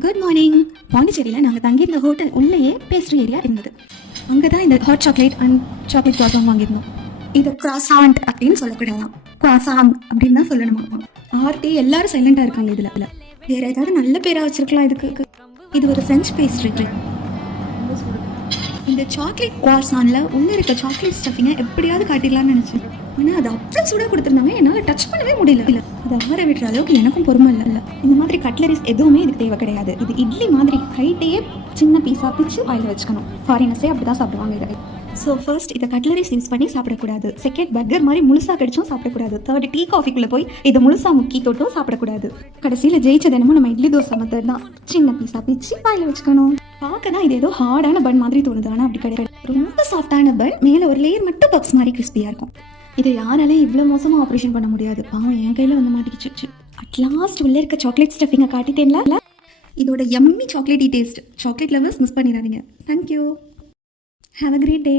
Good morning. பாண்டிச்சேரியில் நாங்கள் தங்கியிருந்த ஹோட்டல் உள்ளேயே பேஸ்ட்ரி ஏரியா இருந்தது. அங்கே தான் இந்த ஹாட் சாக்லேட் அண்ட் சாக்லேட் குவாசாங் வாங்கியிருந்தோம். இது குவாசாண்ட் அப்படின்னு சொல்லக்கூடாதான், குவாசாங் அப்படின்னு தான் சொல்லணுமா. ஆர்டி எல்லாரும் சைலண்டாக இருக்காங்க. இதில் வேற ஏதாவது நல்ல பேராக வச்சிருக்கலாம் இதுக்கு. இது ஒரு ஃப்ரெஞ்ச் பேஸ்ட்ரி. இந்த சாக்லேட் குவாசானில் உள்ளே இருக்க சாக்லேட் ஸ்டஃபிங்கை எப்படியாவது காட்டிடலாம்னு நினச்சேன். ஆனால் அது அவ்வளோ சூடாக கொடுத்துருந்தாங்க, என்னால் டச் பண்ணவே முடியல. அதை ஆற விடுற அளவுக்கு எனக்கும் பொறுமை இல்லை. இந்த மாதிரி கட்லரிஸ் எதுவுமே இதுக்கு தேவை கிடையாது. இது இட்லி மாதிரி ஹைட்டையே சின்ன பீஸாக பிச்சு ஆயில் வச்சுக்கணும். ஃபாரினர்ஸே அப்படி தான் சாப்பிடுவாங்க இதை. ஸோ ஃபர்ஸ்ட் இதை கட்லரிஸ் யூஸ் பண்ணி சாப்பிடக்கூடாது. செகண்ட் பர்கர் மாதிரி முழுசாக கடிச்சும் சாப்பிடக்கூடாது. தேர்ட் டீ காஃபிக்குள்ளே போய் இதை முழுசாக முக்கி தொட்டும் சாப்பிடக்கூடாது. கடைசியில் ஜெயிச்சது என்னமோ நம்ம இட்லி தோசை மெத்தட் தான். சின்ன பீஸாக பிச்சு ஆயில் வச்சுக்கணும். பார்க்க தான் இது ஏதோ ஹார்டான பன் மாதிரி தோணுது, ஆனால் அப்படி கிடையாது. ரொம்ப சாஃப்டான பன், மேலே ஒரு லேயர் மட்டும் பப்ஸ் மாதிரி கிறிஸ்பியாக இருக்கும். இதை யாராலையும் இவ்வளோ மோசமாக ஆப்ரேஷன் பண்ண முடியாது. பாவம் என் கையில் வந்து மாட்டிக்கிச்சு. அட்லாஸ்ட் உள்ளே இருக்க சாக்லேட் ஸ்டஃபிங்கை காட்டிட்டேன்ல. இதோட எம்மி chocolatey taste. Chocolate lovers miss பண்ணிடாதீங்க. Thank you. Have a great day.